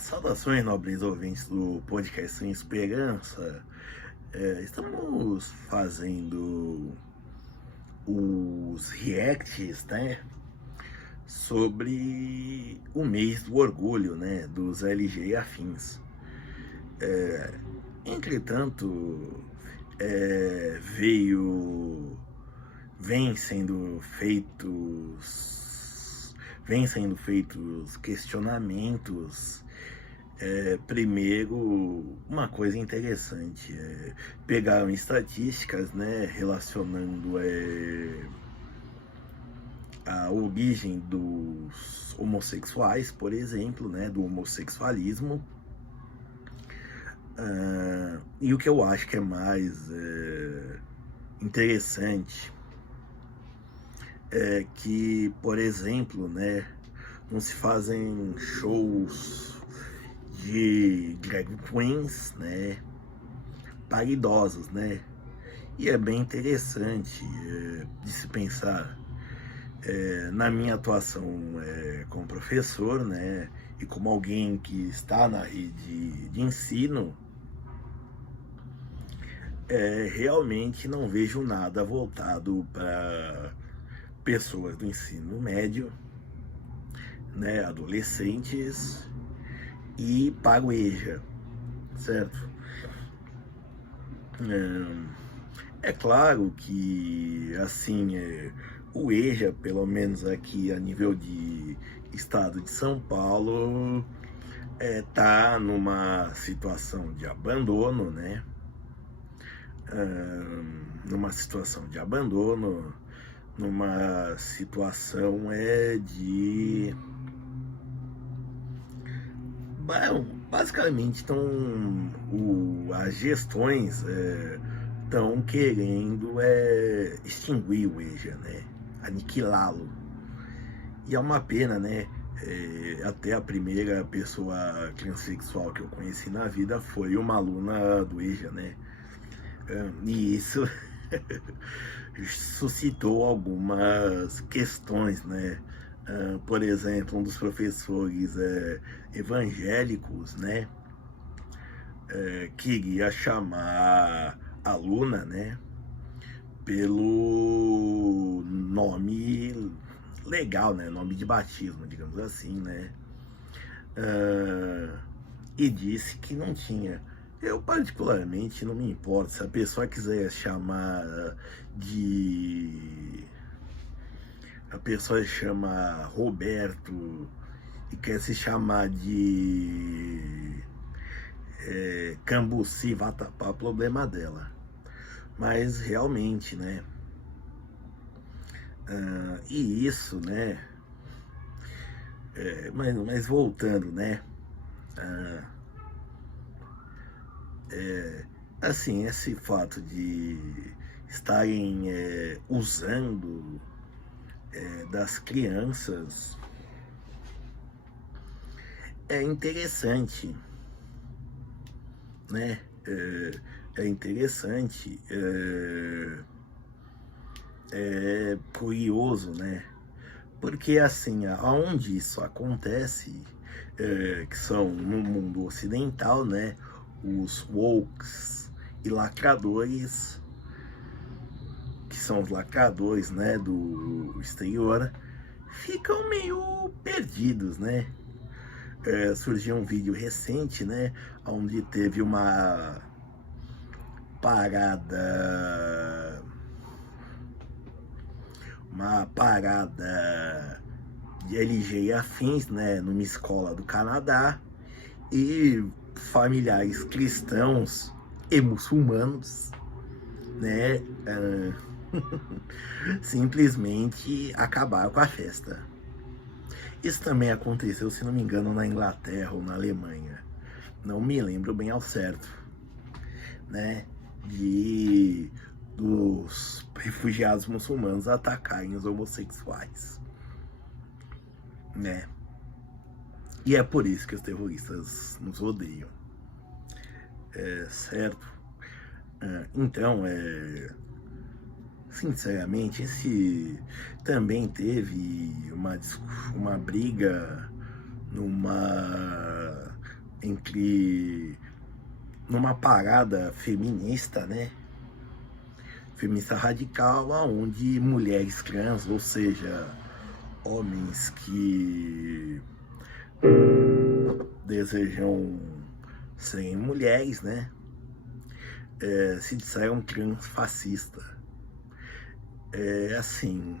Saudações, nobres ouvintes do podcast Sem Esperança. Estamos fazendo os reacts, né, sobre o mês do orgulho, né, dos LG e afins. Entretanto, veio, vem sendo feitos, vem sendo feitos questionamentos. Primeiro, uma coisa interessante, pegaram estatísticas, né, relacionando a origem dos homossexuais, por exemplo, né, do homossexualismo, e o que eu acho que é mais interessante é que, por exemplo, né, não se fazem shows de drag queens, né, para idosos, né? E é bem interessante de se pensar. Na minha atuação como professor, né, e como alguém que está na rede de ensino, realmente não vejo nada voltado para pessoas do ensino médio, né, adolescentes e para o EJA, certo? É claro que, assim, o EJA, pelo menos aqui a nível de estado de São Paulo, tá numa situação de abandono, né? Numa situação de abandono, numa situação de... Bom, basicamente, as gestões estão querendo extinguir o EJA, né? Aniquilá-lo. E é uma pena, né? Até a primeira pessoa transexual que eu conheci na vida foi uma aluna do EJA, né? E isso suscitou algumas questões, né? Por exemplo, um dos professores evangélicos, né, queria chamar a aluna, né, pelo nome legal, né, nome de batismo, digamos assim, né, e disse que não tinha. Eu particularmente não me importo se a pessoa quiser chamar de... A pessoa chama Roberto e quer se chamar de Cambuci, Vatapá, problema dela. Mas realmente, né? E isso, né? Mas voltando, né? Assim, esse fato de estarem usando das crianças é interessante, né? É interessante, é curioso, né? Porque assim, aonde isso acontece, que são no mundo ocidental, né? Os wokes e lacradores, que são os lacradores, né, do exterior, ficam meio perdidos, né? Surgiu um vídeo recente, né, onde teve parada, uma parada de LG e afins, né, numa escola do Canadá, e familiares cristãos e muçulmanos, né, simplesmente acabaram com a festa. Isso também aconteceu, se não me engano, na Inglaterra ou na Alemanha. Não me lembro bem ao certo, né? Dos refugiados muçulmanos atacarem os homossexuais, né? E é por isso que os terroristas nos odeiam, certo? Então, sinceramente, esse também teve uma briga numa numa parada feminista, né? Feminista radical, onde mulheres trans, ou seja, homens que desejam serem mulheres, né? Se disseram transfascista. Assim,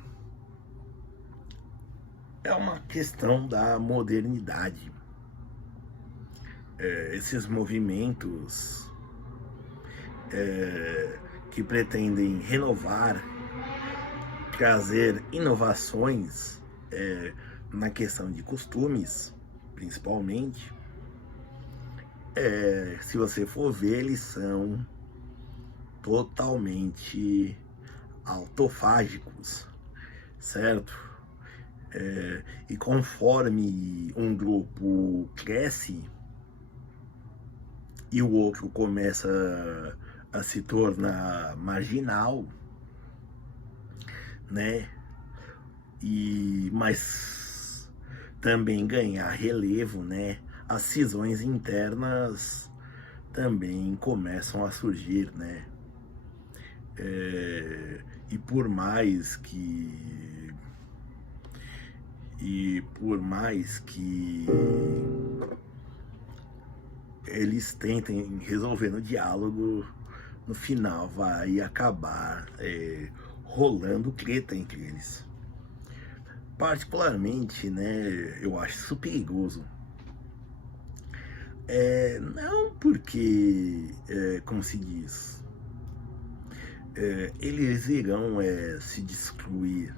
é uma questão da modernidade. Esses movimentos que pretendem renovar, trazer inovações na questão de costumes, principalmente, se você for ver, eles são totalmente autofágicos, certo? E conforme um grupo cresce e o outro começa a se tornar marginal, né? Mas também ganhar relevo, né? As cisões internas também começam a surgir, né? E por mais que eles tentem resolver no diálogo, no final vai acabar rolando treta entre eles. Particularmente, né, eu acho isso perigoso. Não porque, como se diz, eles irão se destruir,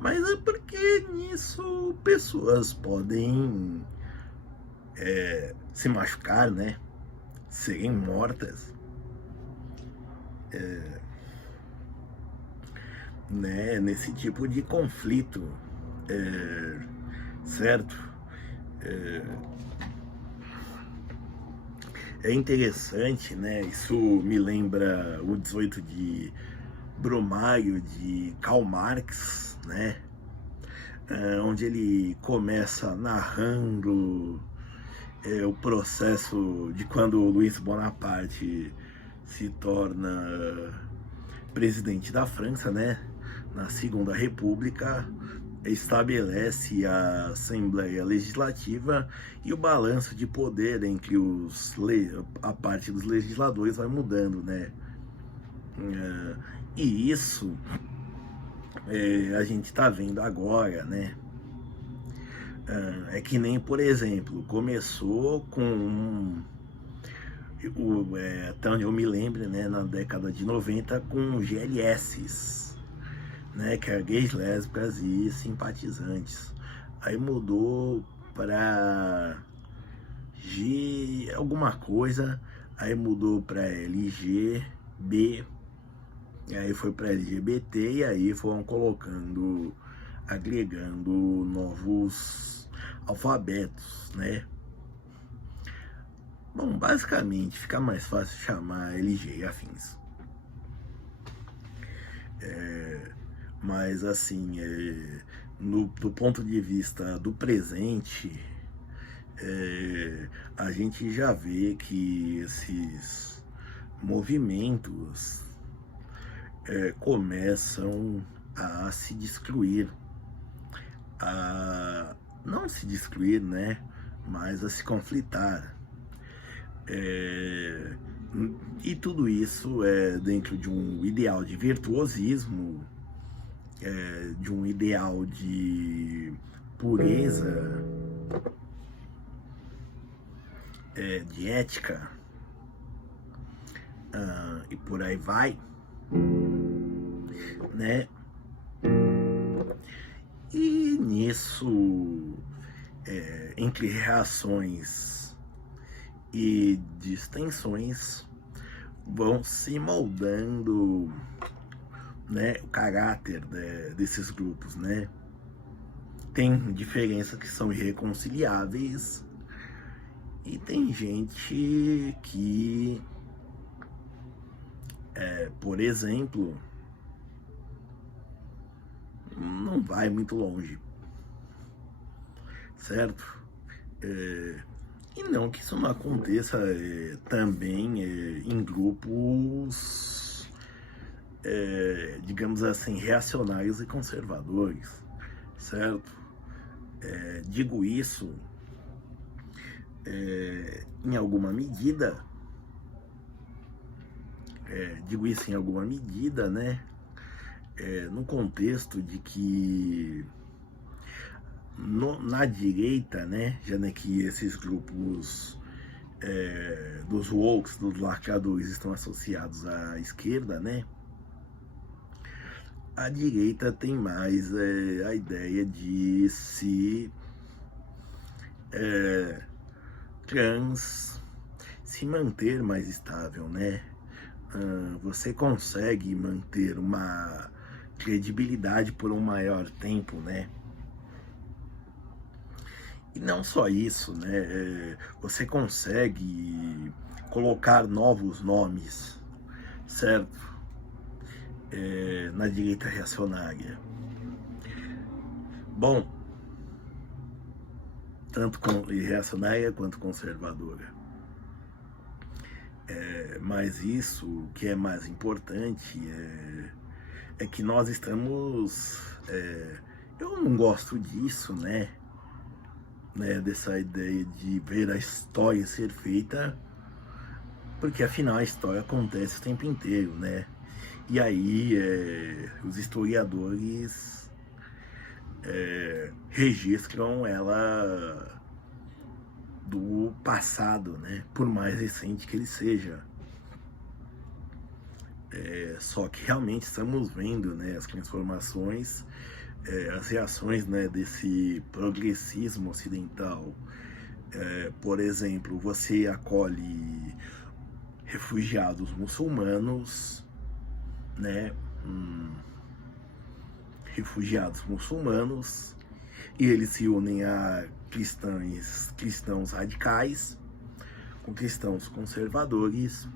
mas é porque nisso pessoas podem se machucar, né? Serem mortas, né? Nesse tipo de conflito, certo? É interessante, né? Isso me lembra o 18 de Brumário de Karl Marx, né? Onde ele começa narrando o processo de quando Luiz Bonaparte se torna presidente da França, né? Na Segunda República, estabelece a Assembleia Legislativa e o balanço de poder entre a parte dos legisladores vai mudando, né? E isso a gente está vendo agora, né? É que nem, por exemplo, começou com até onde eu me lembro, né, na década de 90, com GLS, né, que era gays, lésbicas e simpatizantes. Aí mudou para G alguma coisa, aí mudou para LGB, e aí foi para LGBT, e aí foram colocando, agregando novos alfabetos, né? Bom, basicamente fica mais fácil chamar LG e afins. Mas assim, do ponto de vista do presente, a gente já vê que esses movimentos começam a se destruir, a não se destruir, né, mas a se conflitar. E tudo isso é dentro de um ideal de virtuosismo, de um ideal de pureza, de ética, e por aí vai, né? E nisso, entre reações e distensões, vão se moldando, né, o caráter desses grupos, né? Tem diferenças que são irreconciliáveis e tem gente que, por exemplo, não vai muito longe, certo? E não que isso não aconteça também em grupos, digamos assim, reacionários e conservadores, certo? Digo isso em alguma medida, né? No contexto de que na direita, né, já que esses grupos dos wokes, dos lacradores estão associados à esquerda, né, a direita tem mais a ideia de se manter mais estável, né? Você consegue manter uma credibilidade por um maior tempo, né? E não só isso, né? Você consegue colocar novos nomes, certo? Na direita reacionária. Bom, tanto reacionária quanto conservadora. Mas isso que é mais importante é que nós estamos. Eu não gosto disso, né? Dessa ideia de ver a história ser feita, porque afinal a história acontece o tempo inteiro, né? E aí os historiadores registram ela do passado, né? Por mais recente que ele seja. Só que realmente estamos vendo, né, as transformações, as reações, né, desse progressismo ocidental. Por exemplo, você acolhe refugiados muçulmanos, né? Refugiados muçulmanos, e eles se unem a cristãos radicais com cristãos conservadores,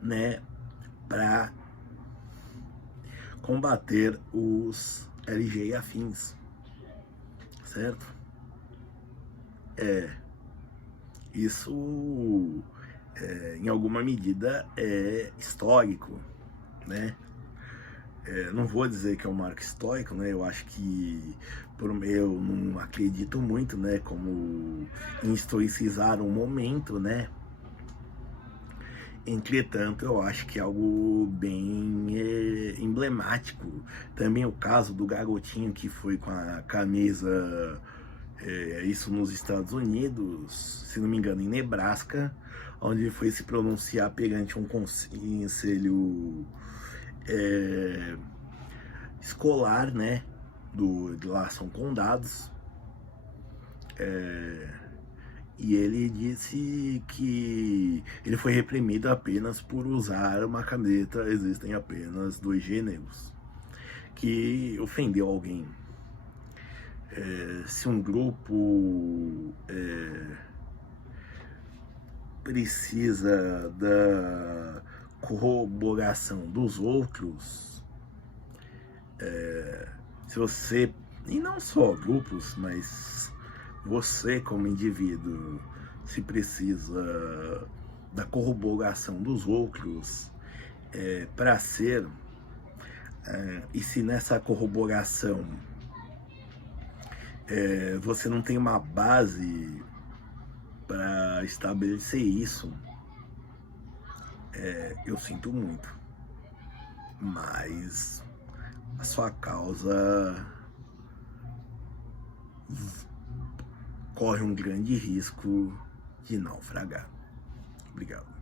né, para combater os LG afins, certo? Isso em alguma medida é histórico, né? Não vou dizer que é um marco histórico, né? Eu acho que eu não acredito muito, né? Como em historicizar um momento, né? Entretanto, eu acho que é algo bem emblemático. Também o caso do garotinho que foi com a camisa, isso nos Estados Unidos, se não me engano, em Nebraska, onde foi se pronunciar perante um conselho escolar, né? De lá são condados. E ele disse que ele foi reprimido apenas por usar uma camiseta existem apenas 2 gêneros, que ofendeu alguém. Se um grupo precisa da corroboração dos outros, se você, e não só grupos, mas você como indivíduo, se precisa da corroboração dos outros para ser, e se nessa corroboração você não tem uma base para estabelecer isso, eu sinto muito, mas a sua causa corre um grande risco de naufragar. Obrigado.